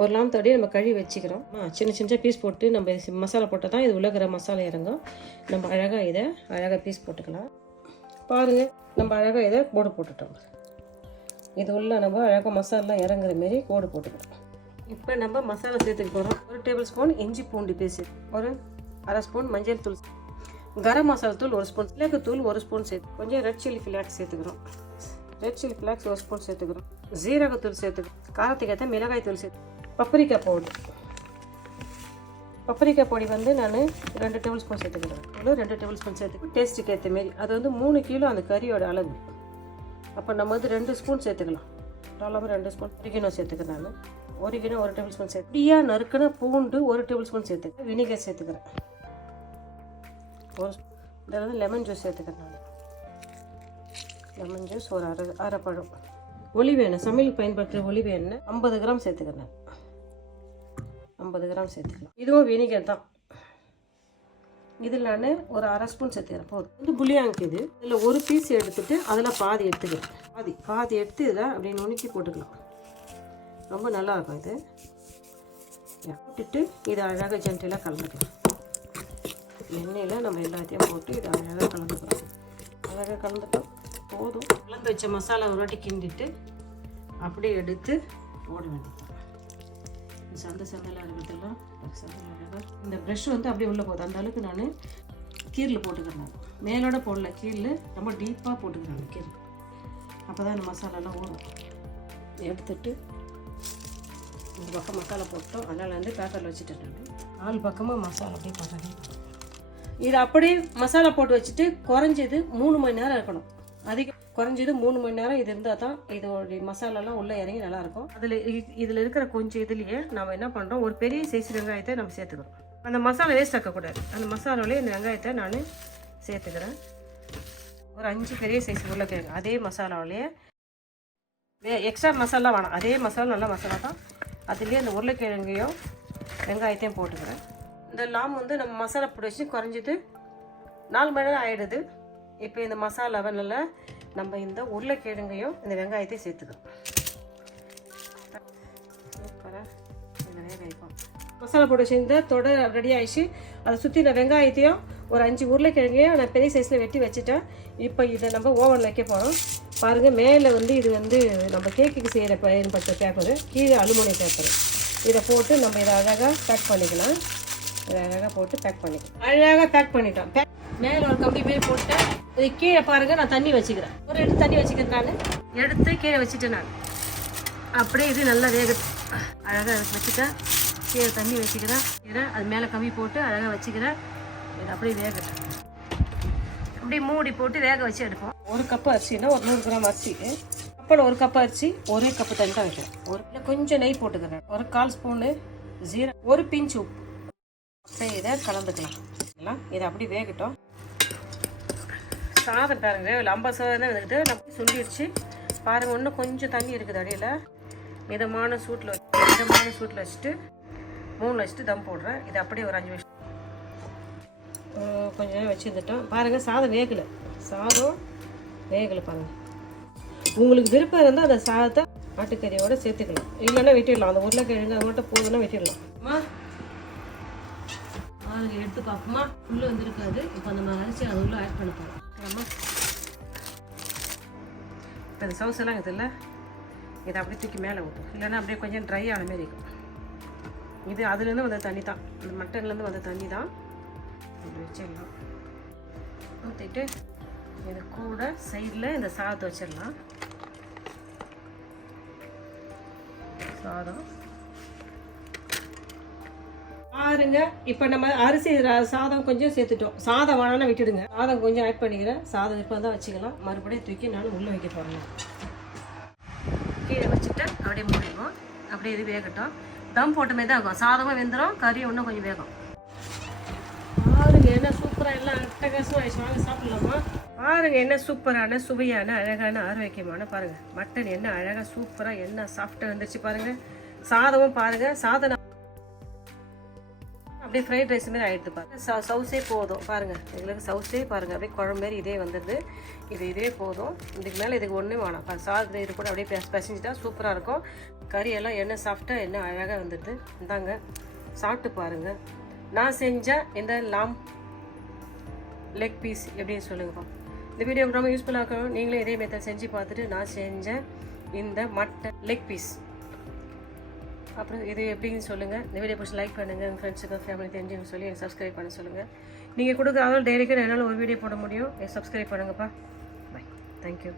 ஒரு லாம் தடவி நம்ம கழுவி வச்சுக்கிறோம். சின்ன சின்ன பீஸ் போட்டு நம்ம மசாலா போட்டால் தான் இது உள்ளகிற மசாலா இறங்கும். நம்ம அழகாக இதை பீஸ் போட்டுக்கலாம். பாருங்கள், நம்ம அழகாக இதை போட்டுட்டோம். இது உள்ள நம்ம அழகாக மசாலா இறங்குற மாரி போட்டுக்கிறோம். இப்போ நம்ம மசாலா சேர்த்துக்க போகிறோம். 1 டேபிள் ஸ்பூன் இஞ்சி பூண்டு பேஸ்ட், ஒரு அரை ஸ்பூன் மஞ்சள் தூள், கரம் மசாலா தூள் 1 ஸ்பூன், மிளகு தூள் 1 ஸ்பூன் சேர்த்து, கொஞ்சம் ரெட் சில்லி ஃப்ளாக்ஸ் சேர்த்துக்கிறோம். ரெட் சில்லி ஃப்ளாக்ஸ் 1 ஸ்பூன் சேர்த்துக்கிறோம். ஜீரகத்தூள் சேர்த்துக்கிறோம். காரத்துக்கு ஏற்ற மிளகாய் தூள் சேர்த்து, பப்பரிக்கா பவுடர், பப்பரிக்கா பொடி வந்து நான் 2 டேபிள் ஸ்பூன் சேர்த்துக்கிறேன். அவ்வளோ 2 டேபிள் ஸ்பூன் சேர்த்துக்கு டேஸ்ட்டுக்கு ஏற்ற மாரி. அது வந்து 3 கிலோ அந்த கறியோட அளவு. அப்போ நம்ம வந்து 2 ஸ்பூன் சேர்த்துக்கலாம். டோலாமல் 2 ஸ்பூன் ஒரிகினோ சேர்த்துக்கிறேன். நான் ஒரிகினோ 1 டேபிள் ஸ்பூன் சேர்த்து, இப்படியாக நறுக்கின பூண்டு 1 டேபிள் ஸ்பூன் சேர்த்துக்கிறேன். வினிகர் சேர்த்துக்கிறேன். இதில் வந்து லெமன் ஜூஸ் சேர்த்துக்கிறேன். நான் லெமன் ஜூஸ் ஒரு அரை பழம். ஒலிவ் எண்ணெய், சமையல் பயன்படுத்துகிற ஒலிவ் எண்ணெய் 50 கிராம் சேர்த்துக்கிறேன். 50 கிராம் சேர்த்துக்கலாம். இதுவும் வினிகர் தான். இதில் நான் ஒரு அரை ஸ்பூன் சேர்த்துக்கிறேன். போதும். இது புளியாங்கு. இதில் ஒரு பீஸ் எடுத்துகிட்டு அதில் பாதி எடுத்துக்கிறேன். பாதி எடுத்து இதை அப்படியே நுணுக்கி போட்டுக்கலாம். ரொம்ப நல்லாயிருக்கும் இது. போட்டுட்டு இதை அழகாக ஜென்டிலாக கலந்துக்கலாம். எண்ணெயில் நம்ம எல்லாத்தையும் போட்டு இதை அழகாக கலந்துக்கிறோம். அழகாக கலந்துட்டோம். போதும். கலந்து வச்ச மசாலா ஒரு வாட்டி கிண்டிட்டு அப்படியே எடுத்து போட வேண்டியது. சந்தெல்லாம் இருக்கிறதெல்லாம் இந்த ப்ரெஷ் வந்து அப்படியே உள்ளே போகுது. அந்த அளவுக்கு நான் கீரில் போட்டுக்கிறேன். மேலோட போடல, கீரில் ரொம்ப டீப்பாக போட்டுக்கிறேன். கீரில் அப்போ தான் இந்த மசாலாலாம் ஊறும். எடுத்துட்டு இந்த பக்கம் மசாலா போட்டோம். அதனால் வந்து பேப்பரில் வச்சுட்டேன். 4 பக்கமாக மசாலா அப்படியே போட்டேன். இது அப்படியே மசாலா போட்டு வச்சுட்டு குறைஞ்சது 3 மணி நேரம் இருக்கணும். குறைஞ்சது 3 மணி நேரம் இது இருந்தால் தான் இதோடைய மசாலாலாம் உள்ளே இறங்கி நல்லாயிருக்கும். இதில் இருக்கிற கொஞ்சம் இதுலேயே நம்ம என்ன பண்ணுறோம், ஒரு பெரிய சைஸ் வெங்காயத்தை நம்ம சேர்த்துக்கிறோம். அந்த மசாலா வேஸ்ட் ஆக்கக்கூடாது. அந்த மசாலாவிலே இந்த வெங்காயத்தை நான் சேர்த்துக்கிறேன். ஒரு 5 பெரிய சைஸ் உருளைக்கிழங்கு அதே மசாலாவிலேயே, எக்ஸ்ட்ரா மசாலா வேணாம், அதே மசாலா நல்ல மசாலா தான். அதுலேயே அந்த உருளைக்கிழங்கையும் வெங்காயத்தையும் போட்டுக்கிறேன். இந்த லாம் வந்து நம்ம மசாலா போட்டு வச்சு குறைஞ்சது 4 மணி நேரம் ஆகிடுது. இப்போ இந்த மசாலாவை நல்லா நம்ம இந்த உருளைக்கிழங்கையும் இந்த வெங்காயத்தையும் சேர்த்துக்கிறோம். மசாலா போட்டு வச்சு இந்த தொடை ரெடி ஆகிடுச்சு. அதை சுற்றி இந்த வெங்காயத்தையும் ஒரு 5 உருளைக்கிழங்கையும் நான் பெரிய சைஸில் வெட்டி வச்சுட்டேன். இப்போ இதை நம்ம ஓவனில் வைக்க போகிறோம். பாருங்கள், மேலே வந்து இது வந்து நம்ம கேக்குக்கு செய்கிற பயன்படுத்த பேப்பரு, கீழே அலுமினியம் பேப்பரு. இதை போட்டு நம்ம இதை அழகாக பேக் பண்ணிக்கலாம். இதை அழகாக போட்டு பேக் பண்ணிக்கலாம். அழகாக பேக் பண்ணிட்டோம். மேலே ஒரு கம்பி மாரி போட்டேன். இது கீழே பாருங்கள், நான் தண்ணி வச்சுக்கிறேன். ஒரு எடுத்து தண்ணி வச்சுக்கிறேன். நான் எடுத்து கீழே வச்சுட்டேன். நான் அப்படியே இது நல்லா அழகாக வச்சுட்டேன். கீழே தண்ணி வச்சுக்கிறேன். அது மேலே கம்பி போட்டு அழகாக வச்சுக்கிறேன். இது அப்படியே வேகட்டும். அப்படியே மூடி போட்டு வேக வச்சு எடுப்போம். 1 கப்பு அரிசினா ஒரு 100 கிராம் அரிசிக்கு அப்புறம் 1 கப்பு அரிசி 1 கப்பு தண்ணி தான் வைக்கிறேன். கொஞ்சம் நெய் போட்டுக்கிறேன். ஒரு 1/4 ஸ்பூனு ஜீரகம், ஒரு பிஞ்சு உப்பு. அப்படியே இதை கலந்துக்கலாம். இதை அப்படி வேகட்டும். சாதம் பாருங்க, 50% வந்துக்கிட்டு நம்ம சொல்லிடுச்சு. பாருங்கள், இன்னும் கொஞ்சம் தண்ணி இருக்குது அடியில். மிதமான சூட்டில் வச்சுட்டு 3 வச்சுட்டு தம் போடுறேன். இது அப்படியே ஒரு 5 நிமிஷம் கொஞ்சம் நேரம் வச்சுருந்துட்டோம். பாருங்கள், சாதம் வேகலை பாருங்கள். உங்களுக்கு விருப்பம் இருந்தால் அந்த சாதத்தை ஆட்டுக்கறியோடு சேர்த்துக்கலாம். இல்லைன்னா வெட்டிடலாம். அந்த உருளைக்கிழங்கு அது மட்டும் போதுன்னா வெட்டிடலாம். பாருங்க, எடுத்து பார்ப்போமா, உள்ளே வந்துருக்காது. இப்போ அந்த மாதிரி அரிசி அது உள்ள ஆட் பண்ண போகிறோம். இப்போ இந்த சவுஸ் எல்லாம் இதில் இதை அப்படியே தூக்கி மேலே ஊற்றும். இல்லைன்னா அப்படியே கொஞ்சம் ட்ரை ஆன மாரி இருக்கும். இது அதுலேருந்து வந்த தண்ணி தான், இந்த மட்டன்லேருந்து வந்த தண்ணி தான். அப்படி வச்சிடலாம். ஊற்றிட்டு இது கூட சைடில் இந்த சாதத்தை வச்சிடலாம். சாதம் பாருங்க. இப்போ நம்ம அரிசி சாதம் கொஞ்சம் சேர்த்துட்டோம். சாதம் வேணாலும் விட்டுடுங்க. சாதம் கொஞ்சம் ஆட் பண்ணிக்கிறேன். சாதம் இப்போ தான் வச்சுக்கலாம். மறுபடியும் தூக்கி நான் உள்ளே வைக்க போகிறேன். கீழே வச்சுட்டு அப்படியே மூடிடுவோம். அப்படியே இது வேகட்டும். தம் போட்டுமே தான் ஆகும். சாதமும் வெந்துடும், கறி இன்னும் கொஞ்சம் வேகும். பாருங்க, என்ன சூப்பராக எல்லாம் அட்டகாசமாக ஆயிடுச்சு. வாங்க சாப்பிடலாமா? பாருங்க, என்ன சூப்பரான சுவையான அழகான ஆரோக்கியமான பாருங்க மட்டன் என்ன அழகாக சூப்பராக என்ன சாஃப்டாக இருந்துச்சு பாருங்க. சாதமும் பாருங்க, சாதம் அப்படியே ஃப்ரைட் ரைஸ் மாதிரி ஆகிடுது பாருங்க. சவுஸே போதும் பாருங்கள், எங்களுக்கு சவுஸே பாருங்கள் அப்படியே குழம்பு மாரி இதே வந்துடுது. இதே போதும். இதுக்கு மேலே இதுக்கு ஒன்றும் வேணாம். சாதத்தில் இது கூட அப்படியே பசிஞ்சிட்டா சூப்பராக இருக்கும். கறியெல்லாம் எண்ணெய் சாஃப்டாக எண்ணெய் அழகாக வந்துடுது. இந்தாங்க சாப்பிட்டு பாருங்கள். நான் செஞ்சேன் இந்த லாம் லெக் பீஸ் எப்படின்னு சொல்லுங்கப்பா. இந்த வீடியோ ரொம்ப யூஸ்ஃபுல்லாக இருக்கணும். நீங்களும் இதே மெத்தட் செஞ்சு பார்த்துட்டு நான் செஞ்சேன் இந்த மட்டன் லெக் பீஸ் அப்புறம் இது எப்படின்னு சொல்லுங்கள். இந்த வீடியோ பிடிச்சி லைக் பண்ணுங்கள். உங்கள் ஃப்ரெண்ட்ஸுக்கு ஃபேமிலி தெரிஞ்சுன்னு சொல்லி எனக்கு சப்ஸ்கிரைப் பண்ண சொல்லுங்கள். நீங்கள் கொடுக்குற அதாவது டெய்லிக்கு என்னால் ஒரு வீடியோ போட முடியும். சப்ஸ்கிரைப் பண்ணுங்கப்பா. பை. தேங்க்யூ.